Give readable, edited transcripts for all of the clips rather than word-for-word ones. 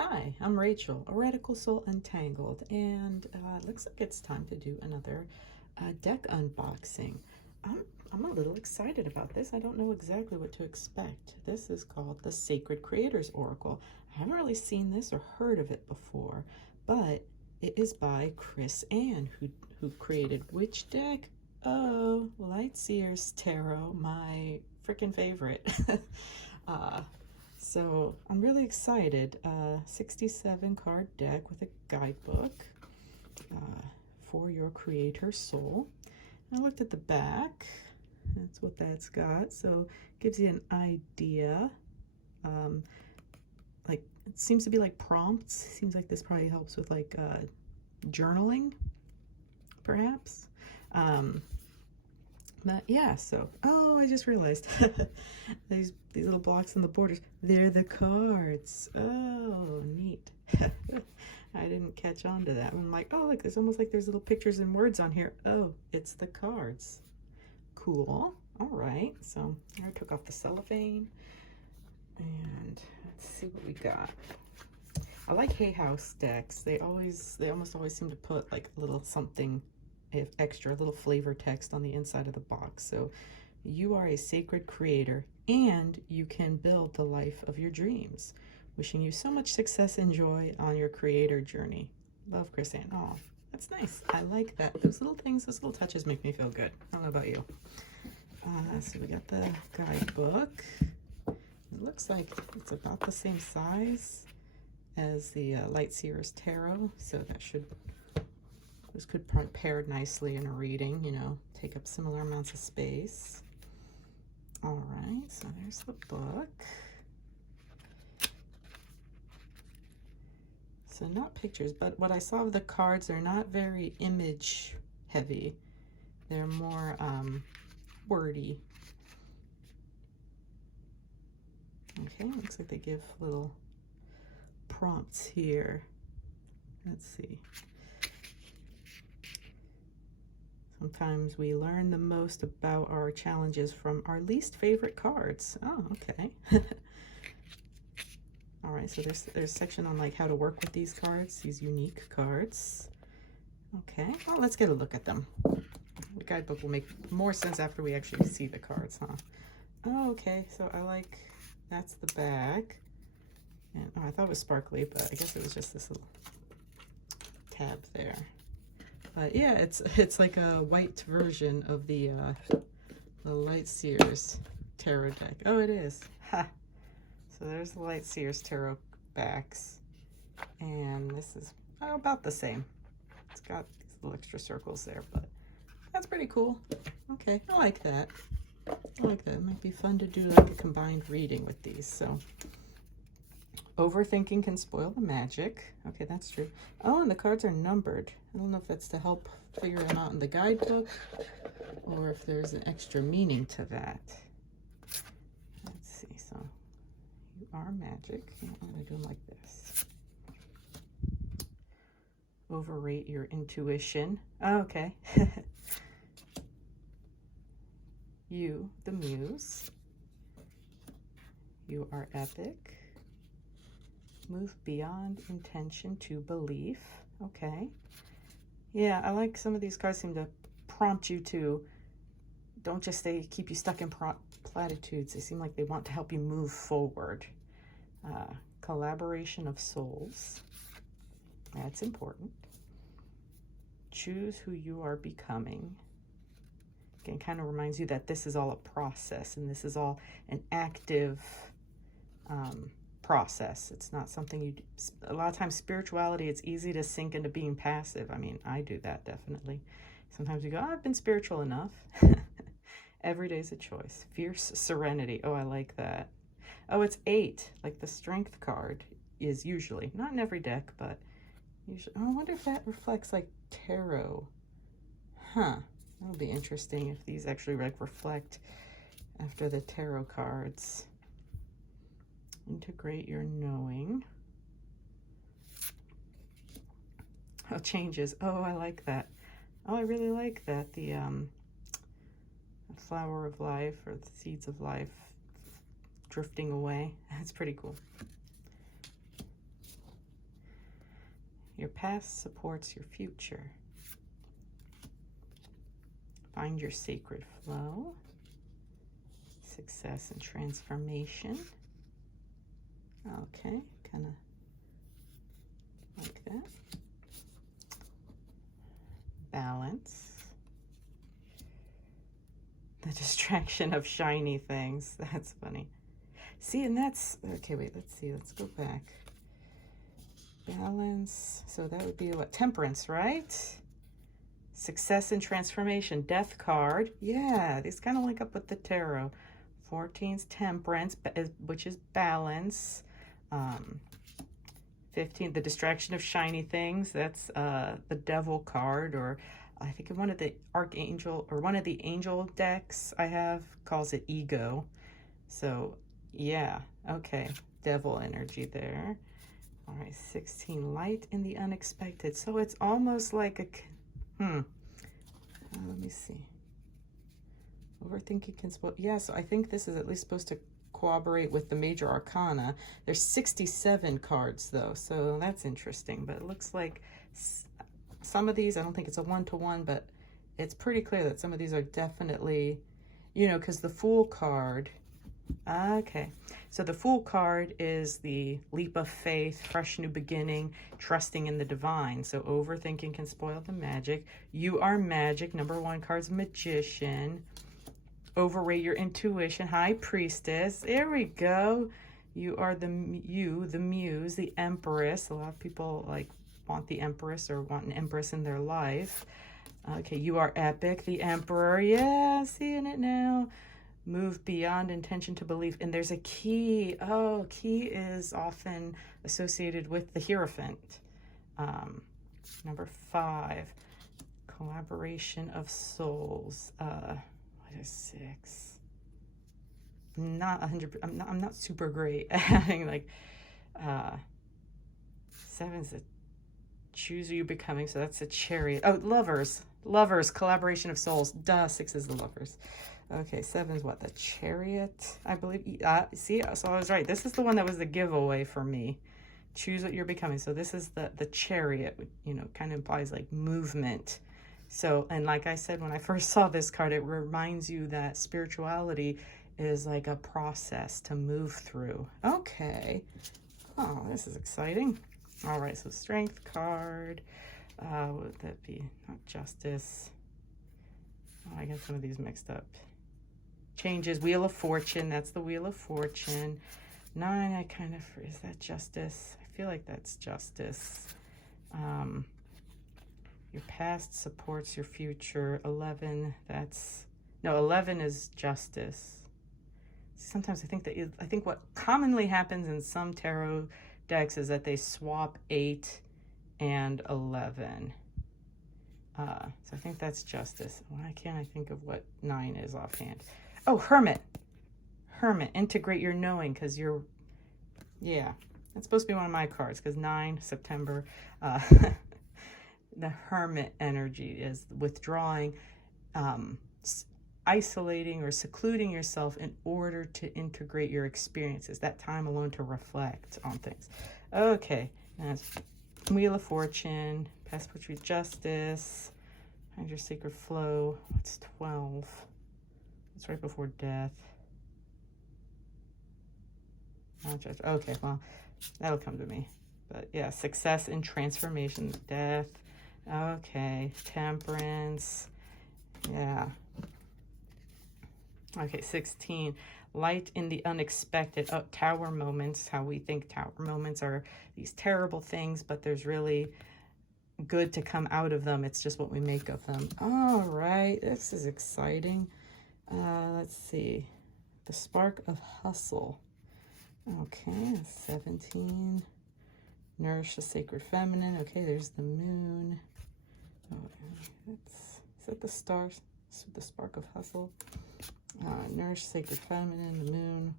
Hi, I'm Rachel, a Radical Soul Untangled, and it looks like it's time to do another deck unboxing. I'm a little excited about this. I don't know exactly what to expect. This is called the Sacred Creators Oracle. I haven't really seen this or heard of it before, but it is by Chris Ann, who created which deck? Oh, Light Seers Tarot, my freaking favorite. uh, so I'm really excited. 67 card deck with a guidebook for your creator soul. I looked at the back. That's what that's got. So it gives you an idea. Like it seems to be like prompts. Seems like this probably helps with like journaling, perhaps. But yeah, so I just realized these little blocks on the borders, they're the cards. Oh, neat. I didn't catch on to that. I'm like, oh, look, it's almost like there's little pictures and words on here. Oh, it's the cards. Cool. All right, so I took off the cellophane and let's see what we got. I like Hay House decks. They almost always seem to put like a little something extra, little flavor text on the inside of the box. So you are a sacred creator and you can build the life of your dreams. Wishing you so much success and joy on your creator journey. Love, Chris Ann. Oh, that's nice. I like that. Those little things, those little touches make me feel good. I don't know about you. So we got the guidebook. It looks like it's about the same size as the Light Seers Tarot, so this could probably pair nicely in a reading, you know, take up similar amounts of space. All right, so there's the book. So not pictures, but what I saw of the cards, they're not very image heavy. They're more wordy. Okay, looks like they give little prompts here. Let's see. Sometimes we learn the most about our challenges from our least favorite cards. Oh, okay. All right, so there's a section on like how to work with these cards, these unique cards. Okay, well, let's get a look at them. The guidebook will make more sense after we actually see the cards, huh? Oh, okay, so that's the back. And I thought it was sparkly, but I guess it was just this little tab there. But yeah, it's like a white version of the Light Seers Tarot deck. Oh, it is. Ha! So there's the Light Seers Tarot backs. And this is about the same. It's got these little extra circles there, but that's pretty cool. Okay, I like that. I like that. It might be fun to do like a combined reading with these. So overthinking can spoil the magic. Okay, that's true. Oh, and the cards are numbered. I don't know if that's to help figure them out in the guidebook or if there's an extra meaning to that. Let's see. So you are magic. I'm going to do them like this. Overrate your intuition. Oh, okay. You, the muse. You are epic. Move beyond intention to belief. Okay. Yeah, I like some of these cards seem to prompt you to don't just keep you stuck in platitudes. They seem like they want to help you move forward. Collaboration of souls. That's important. Choose who you are becoming. Again, kind of reminds you that this is all a process and this is all an active process. It's not something you do. A lot of times spirituality, it's easy to sink into being passive. I mean, I do that definitely. Sometimes you go, oh, I've been spiritual enough. Every day's a choice. Fierce serenity. Oh, I like that. Oh, it's 8. Like the strength card is usually, not in every deck, but usually. Oh, I wonder if that reflects like tarot. Huh. That'll be interesting if these actually like reflect after the tarot cards. Integrate your knowing. Oh, changes. Oh, I like that. Oh, I really like that. The flower of life or the seeds of life drifting away. That's pretty cool. Your past supports your future. Find your sacred flow. Success and transformation. Okay, kind of like that. Balance. The distraction of shiny things. That's funny. See, and that's, okay, wait, let's see. Let's go back. Balance. So that would be what? Temperance, right? Success and transformation. Death card. Yeah, these kind of link up with the tarot. 14's temperance, which is balance. 15, the distraction of shiny things. That's the devil card, or I think one of the archangel or one of the angel decks I have calls it ego. So yeah, okay, devil energy there. All right, 16, light in the unexpected. So it's almost like a, let me see. Overthinking can spoil. Yeah, so I think this is at least supposed to cooperate with the major arcana. There's 67 cards though, so that's interesting. But it looks like some of these, I don't think it's a one-to-one, but it's pretty clear that some of these are definitely, you know, because the Fool card, okay, so the Fool card is the leap of faith, fresh new beginning, trusting in the divine. So overthinking can spoil the magic. You are magic. Number 1 card's magician. Overrate your intuition. High priestess. There we go. You are the muse, the empress. A lot of people like want the empress or want an empress in their life. Okay, you are epic, the emperor. Yeah, seeing it now. Move beyond intention to belief. And there's a key. Oh, key is often associated with the Hierophant. Number 5, collaboration of souls. What is 6? Not 100. I'm not super great at having like 7 is a choose who you're becoming. So that's a chariot. Oh, lovers, collaboration of souls. Duh, 6 is the lovers. Okay, 7 is what? The chariot, I believe. See, so I was right. This is the one that was the giveaway for me. Choose what you're becoming. So this is the chariot, you know, kind of implies like movement. So, and like I said, when I first saw this card, it reminds you that spirituality is like a process to move through. Okay. Oh, this is exciting. All right, so strength card. What would that be? Not justice. Oh, I got some of these mixed up. Changes. Wheel of Fortune. That's the Wheel of Fortune. 9, I kind of, is that justice? I feel like that's justice. Your past supports your future. 11, that's, no, 11 is justice. Sometimes I think what commonly happens in some tarot decks is that they swap 8 and 11. So I think that's justice. Why can't I think of what 9 is offhand? Oh, hermit. Hermit, integrate your knowing, because you're, yeah, that's supposed to be one of my cards, because 9, September, the hermit energy is withdrawing, isolating or secluding yourself in order to integrate your experiences, that time alone to reflect on things. Okay, that's Wheel of Fortune, past supports your justice, find your sacred flow. What's 12? It's right before death. Okay, well, that'll come to me. But yeah, success and transformation, death. Okay, temperance. Yeah. Okay, 16, light in the unexpected. Oh, tower moments, how we think tower moments are these terrible things, but there's really good to come out of them. It's just what we make of them. All right, this is exciting. Let's see. The spark of hustle. Okay, 17. Nourish the sacred feminine. Okay, there's the moon. Oh, is that the stars? The spark of hustle. Nourish sacred feminine, the moon.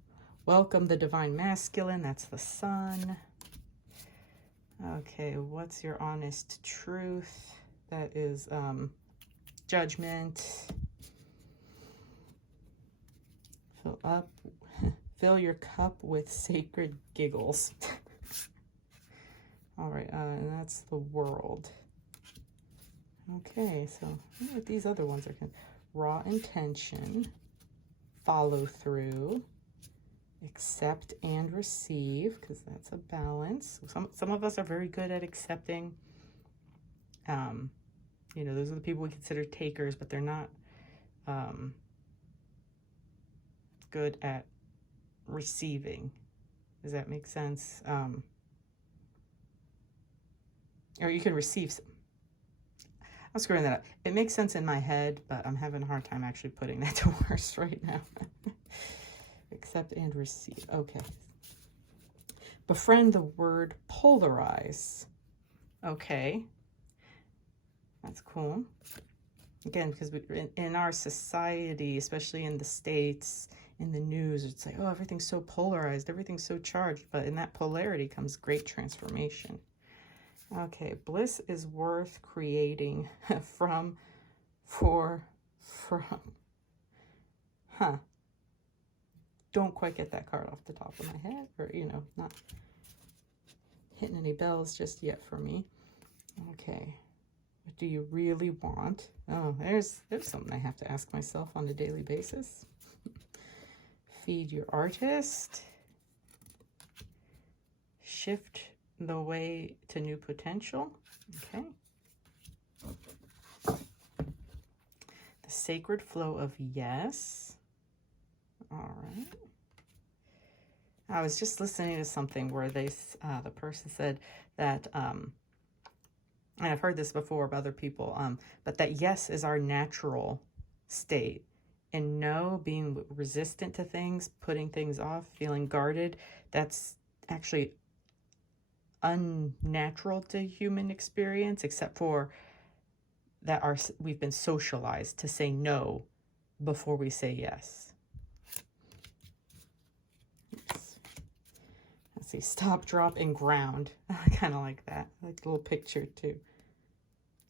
Welcome the divine masculine. That's the sun. Okay, what's your honest truth? That is judgment. Fill your cup with sacred giggles. All right, and that's the World. Okay, so what these other ones are. Raw intention, follow through, accept and receive, because that's a balance. Some of us are very good at accepting. You know, those are the people we consider takers, but they're not good at receiving. Does that make sense? Or you can receive some. I'm screwing that up. It makes sense in my head, but I'm having a hard time actually putting that to words right now. Accept and receive. Okay. Befriend the word polarize. Okay. That's cool. Again, because in our society, especially in the States, in the news, it's like, oh, everything's so polarized, everything's so charged. But in that polarity comes great transformation. Okay, bliss is worth creating from. Huh. Don't quite get that card off the top of my head, or, you know, not hitting any bells just yet for me. Okay, what do you really want? Oh, there's something I have to ask myself on a daily basis. Feed your artist. Shift the way to new potential. Okay. The sacred flow of yes. All right. I was just listening to something where the person said that, and I've heard this before of other people, but that yes is our natural state, and no, being resistant to things, putting things off, feeling guarded, that's actually unnatural to human experience, except for that we've been socialized to say no before we say yes. Oops. Let's see, stop, drop, and ground. I kind of like that. I like the little picture too.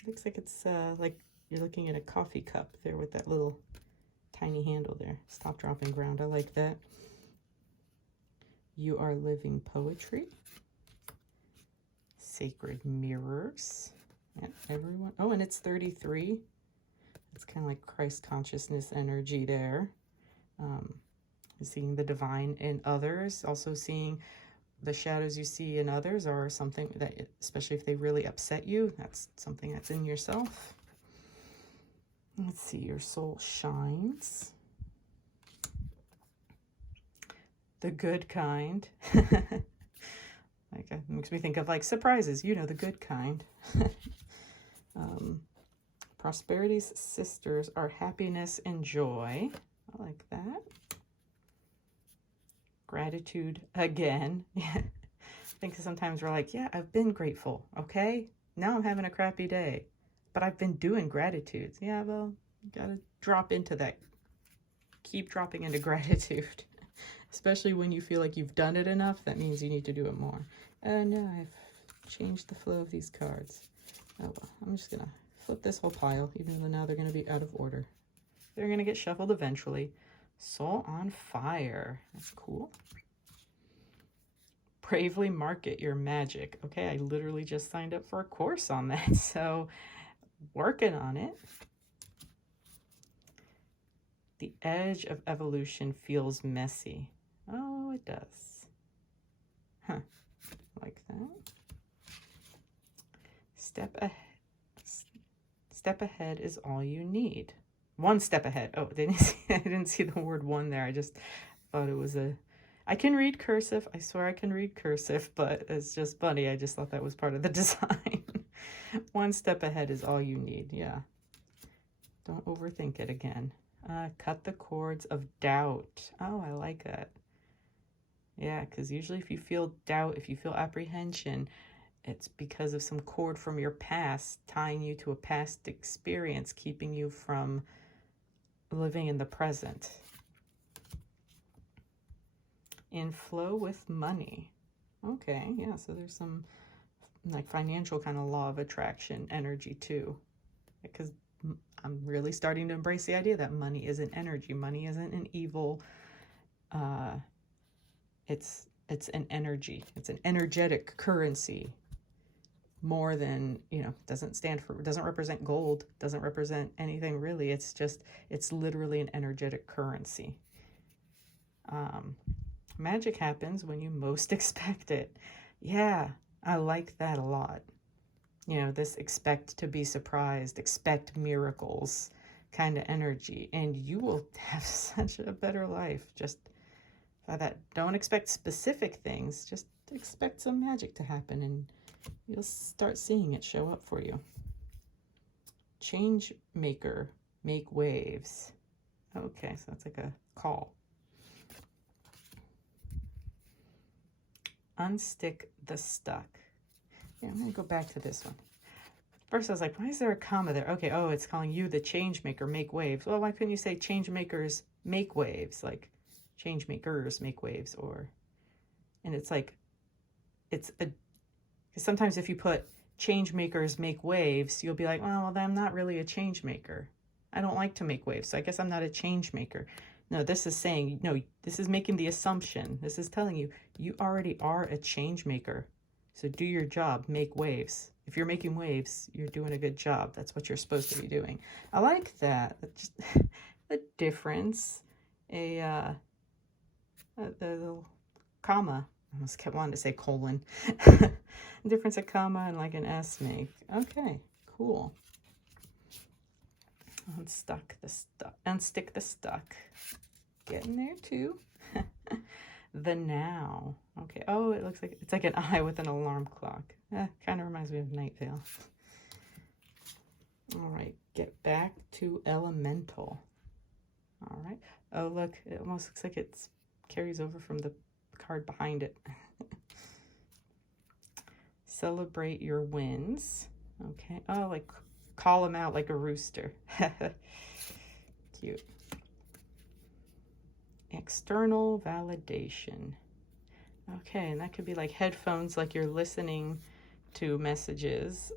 Looks like it's like you're looking at a coffee cup there with that little tiny handle there. Stop, drop, and ground. I like that. You are living poetry. Sacred mirrors. And everyone. Oh, and it's 33. It's kind of like Christ consciousness energy there. Seeing the divine in others. Also seeing the shadows you see in others are something that, especially if they really upset you, that's something that's in yourself. Let's see, your soul shines. The good kind. Like, it makes me think of like surprises, you know, the good kind. Prosperity's sisters are happiness and joy. I like that. Gratitude again. I think sometimes we're like, yeah, I've been grateful, okay? Now I'm having a crappy day, but I've been doing gratitudes. Yeah, well, you gotta drop into that. Keep dropping into gratitude. Especially when you feel like you've done it enough, that means you need to do it more. And now I've changed the flow of these cards. Oh well, I'm just gonna flip this whole pile, even though now they're gonna be out of order. They're gonna get shuffled eventually. Soul on fire. That's cool. Bravely market your magic. Okay, I literally just signed up for a course on that, so working on it. The edge of evolution feels messy. Oh, it does. Huh. Like that. Step ahead is all you need. One step ahead. Oh, I didn't see the word one there. I just thought it was a... I can read cursive. I swear I can read cursive, but it's just funny. I just thought that was part of the design. One step ahead is all you need. Yeah. Don't overthink it again. Cut the cords of doubt. Oh, I like that. Yeah, because usually if you feel doubt, if you feel apprehension, it's because of some cord from your past tying you to a past experience, keeping you from living in the present. In flow with money. Okay, yeah, so there's some like financial kind of law of attraction energy too. Because I'm really starting to embrace the idea that money isn't energy. Money isn't an evil. It's an energy. It's an energetic currency. more than, you know, doesn't represent gold, doesn't represent anything really. It's just, it's literally an energetic currency. Magic happens when you most expect it. Yeah, I like that a lot. You know, this expect to be surprised, expect miracles kind of energy, and you will have such a better life just by that. Don't expect specific things, just expect some magic to happen, and you'll start seeing it show up for you. Change maker, make waves. Okay, so that's like a call. Unstick the stuck. Yeah, I'm going to go back to this one. First I was like, why is there a comma there? Okay, oh, it's calling you the change maker, make waves. Well, why couldn't you say change makers make waves? Like change makers make waves, or, and it's like, it's a, because sometimes if you put change makers make waves, you'll be like, well, I'm not really a change maker. I don't like to make waves, so I guess I'm not a change maker. No, this is saying, no, this is making the assumption. This is telling you, you already are a change maker. So do your job, make waves. If you're making waves, you're doing a good job. That's what you're supposed to be doing. I like that. Just the difference. The little comma. I almost kept wanting to say colon. Difference a comma and like an S make. Okay, cool. Unstick the stuck. Getting there too. The now. Okay. Oh, it looks like it's like an eye with an alarm clock. Kind of reminds me of Night Vale. All right. Get back to elemental. All right. Oh, look. It almost looks like it carries over from the card behind it. Celebrate your wins. Okay. Oh, like call them out like a rooster. Cute. External validation. Okay, and that could be like headphones, like you're listening to messages,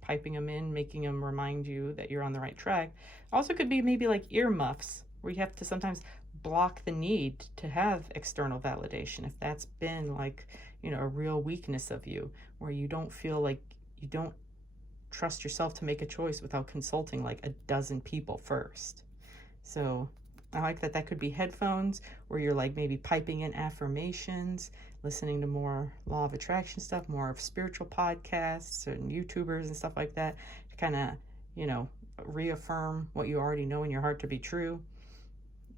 piping them in, making them remind you that you're on the right track. Also could be maybe like earmuffs, where you have to sometimes block the need to have external validation. If that's been like, you know, a real weakness of you, where you don't feel like you don't trust yourself to make a choice without consulting like a dozen people first. So I like that. That could be headphones, where you're like maybe piping in affirmations, listening to more law of attraction stuff, more of spiritual podcasts and YouTubers and stuff like that, to kind of, you know, reaffirm what you already know in your heart to be true,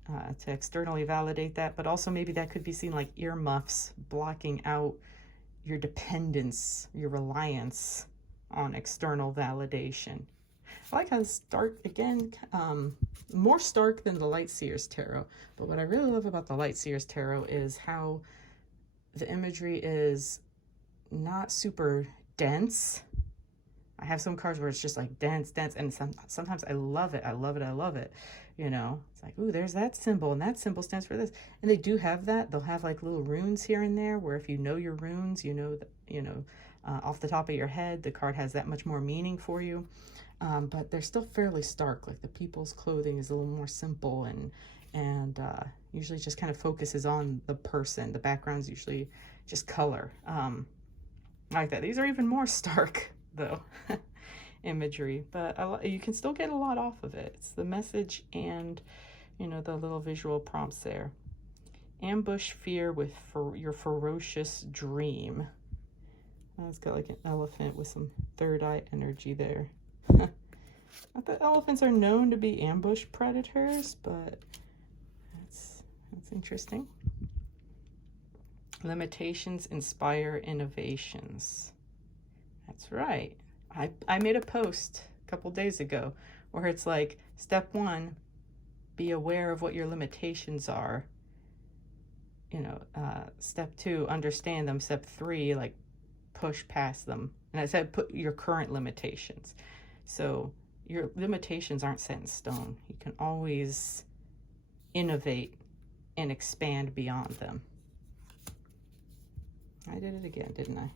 to externally validate that. But also maybe that could be seen like earmuffs, blocking out your dependence, your reliance on external validation. I like how it's dark, again, more stark than the Light Seers Tarot. But what I really love about the Light Seers Tarot is how the imagery is not super dense. I have some cards where it's just like dense, and sometimes I love it. I love it. You know, it's like, ooh, there's that symbol, and that symbol stands for this. And they do have that. They'll have like little runes here and there, where if you know your runes, you know that, you know, off the top of your head, the card has that much more meaning for you. But they're still fairly stark. Like the people's clothing is a little more simple, and usually just kind of focuses on the person. The background's usually just color. I like that. These are even more stark though, imagery, but you can still get a lot off of it. It's the message and, you know, the little visual prompts there. Ambush fear with your ferocious dream. It's got like an elephant with some third eye energy there. Not that elephants are known to be ambush predators, but that's interesting. Limitations inspire innovations. That's right. I made a post a couple days ago where it's like, step 1, be aware of what your limitations are. You know, step 2, understand them. Step 3, like push past them. And I said, put your current limitations. So your limitations aren't set in stone. You can always innovate and expand beyond them. I did it again, didn't I?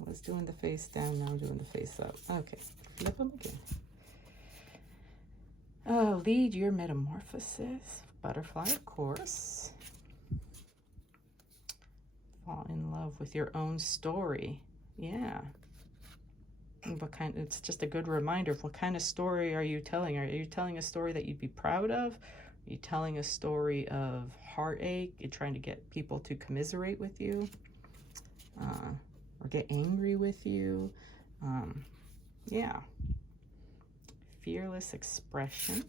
Was doing the face down, now I'm doing the face up. Okay, flip them again. Lead your metamorphosis. Butterfly, of course. Fall in love with your own story. Yeah. What kind? It's just a good reminder of what kind of story are you telling? Are you telling a story that you'd be proud of? Are you telling a story of heartache? You're trying to get people to commiserate with you, or get angry with you. Yeah. Fearless expression.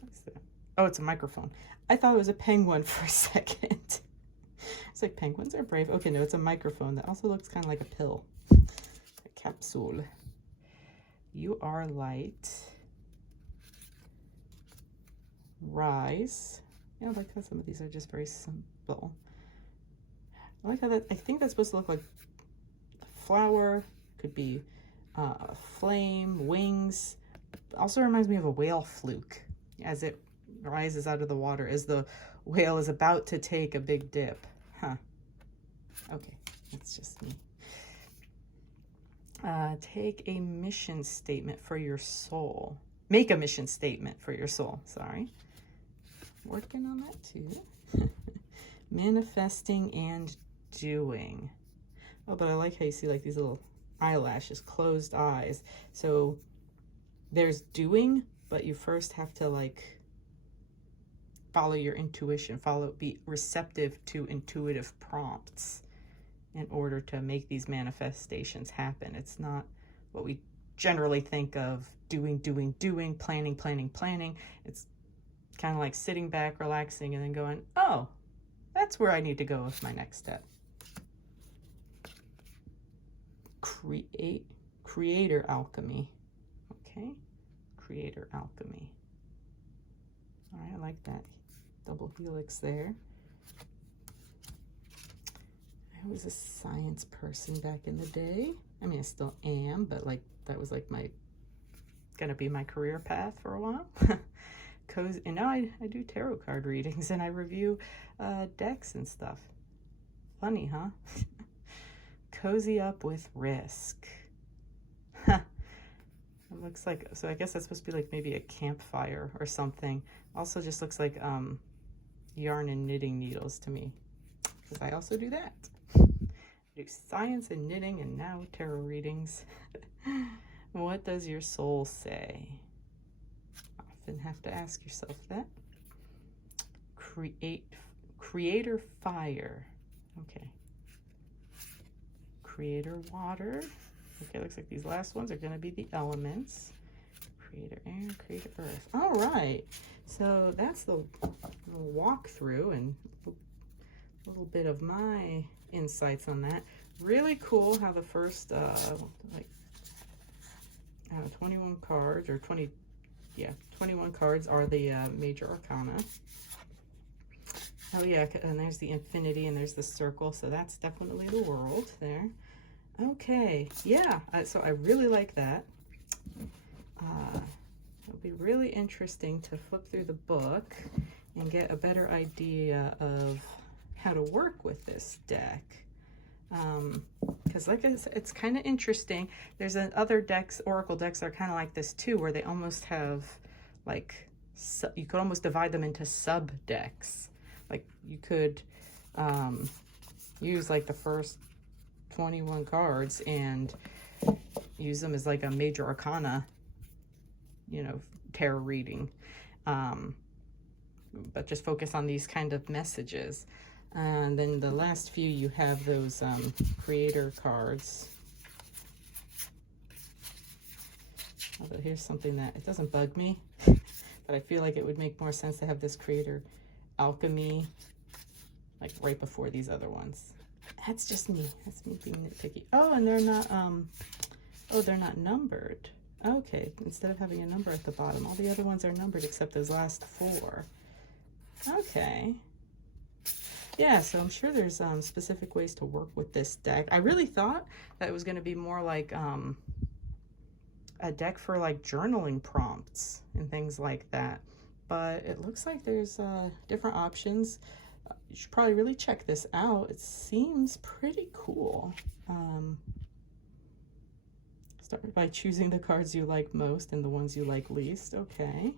What's that? Oh, it's a microphone. I thought it was a penguin for a second. It's like, penguins are brave. Okay, no, it's a microphone that also looks kind of like a pill. A capsule. You are light. Rise. Yeah, I like how some of these are just very simple. I like how that, I think that's supposed to look like a flower. Could be flame, wings. Also reminds me of a whale fluke as it rises out of the water, as the whale is about to take a big dip. Huh. Okay, that's just me. Take a mission statement for your soul. Make a mission statement for your soul. Sorry. Working on that too. Manifesting and doing. Oh, but I like how you see like these little eyelashes, closed eyes. So there's doing, but you first have to like follow your intuition, be receptive to intuitive prompts in order to make these manifestations happen. It's not what we generally think of doing, planning. It's kind of like sitting back, relaxing, and then going, oh, that's where I need to go with my next step. Creator alchemy. Okay, creator alchemy. All right, I like that double helix there. I was a science person back in the day. I mean, I still am, but like that was like gonna be my career path for a while. Cozy, and now I do tarot card readings and I review decks and stuff. Funny, huh? Cozy up with risk. It looks like, so I guess that's supposed to be like maybe a campfire or something. Also just looks like yarn and knitting needles to me, because I also do that. I do science and knitting and now tarot readings. What does your soul say? Often have to ask yourself that. Creator fire. Okay. Creator water. Okay, looks like these last ones are going to be the elements. Creator air, creator earth. All right. So that's the walkthrough and a little bit of my insights on that. Really cool how the first, 21 cards, or 21 cards are the major arcana. Oh yeah, and there's the infinity and there's the circle, so that's definitely the world there. Okay, yeah, so I really like that. It'll be really interesting to flip through the book and get a better idea of how to work with this deck. Because like I said, it's kind of interesting. There's other decks, oracle decks are kind of like this too, where they almost have like, you could almost divide them into sub decks. Like you could use like the first 21 cards and use them as like a major arcana, you know, tarot reading, but just focus on these kind of messages. And then the last few, you have those creator cards. Although here's something that, it doesn't bug me, but I feel like it would make more sense to have this creator alchemy like right before these other ones. That's just me. That's me being nitpicky. Oh, and they're not, they're not numbered. Okay, instead of having a number at the bottom, all the other ones are numbered except those last 4. Okay. Yeah, so I'm sure there's specific ways to work with this deck. I really thought that it was going to be more like a deck for like journaling prompts and things like that. But it looks like there's different options. You should probably really check this out. It seems pretty cool. Start by choosing the cards you like most and the ones you like least. Okay.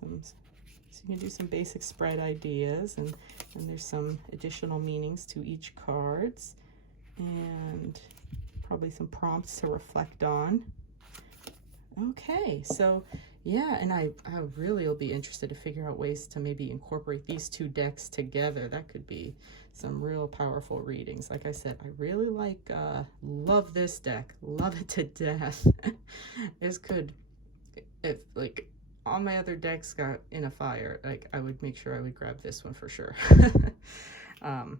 Some So you can do some basic spread ideas, and there's some additional meanings to each cards, and probably some prompts to reflect on. Okay, so yeah, and I really will be interested to figure out ways to maybe incorporate these two decks together. That could be some real powerful readings. Like I said, I really like, love this deck. Love it to death. This could, if like all my other decks got in a fire, like I would make sure I would grab this one for sure.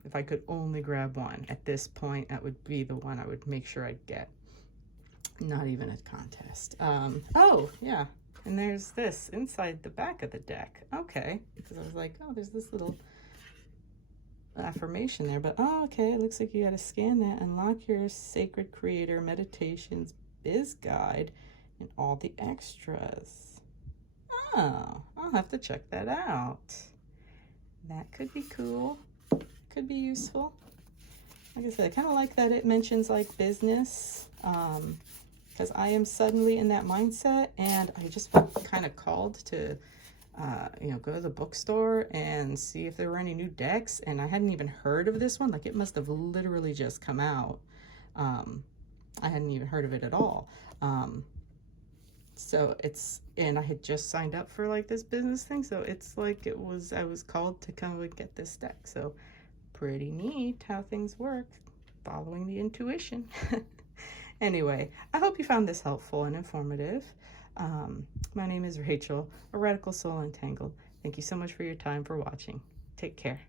If I could only grab one at this point, that would be the one I would make sure I'd get. Not even a contest. Oh, yeah. And there's this inside the back of the deck. Okay. Because I was like, oh, there's this little affirmation there. But, oh, okay. It looks like you got to scan that. Unlock your Sacred Creator Meditations Biz Guide and all the extras. Oh, I'll have to check that out. That could be cool. Could be useful. Like I said, I kind of like that it mentions like business. Because I am suddenly in that mindset, and I just felt kind of called to, you know, go to the bookstore and see if there were any new decks, and I hadn't even heard of this one. Like, it must have literally just come out. I hadn't even heard of it at all. So it's, and I had just signed up for like this business thing, so it's like I was called to come and get this deck. So pretty neat how things work, following the intuition. Anyway, I hope you found this helpful and informative. My name is Rachel, a Radical Soul Untangled. Thank you so much for your time, for watching. Take care.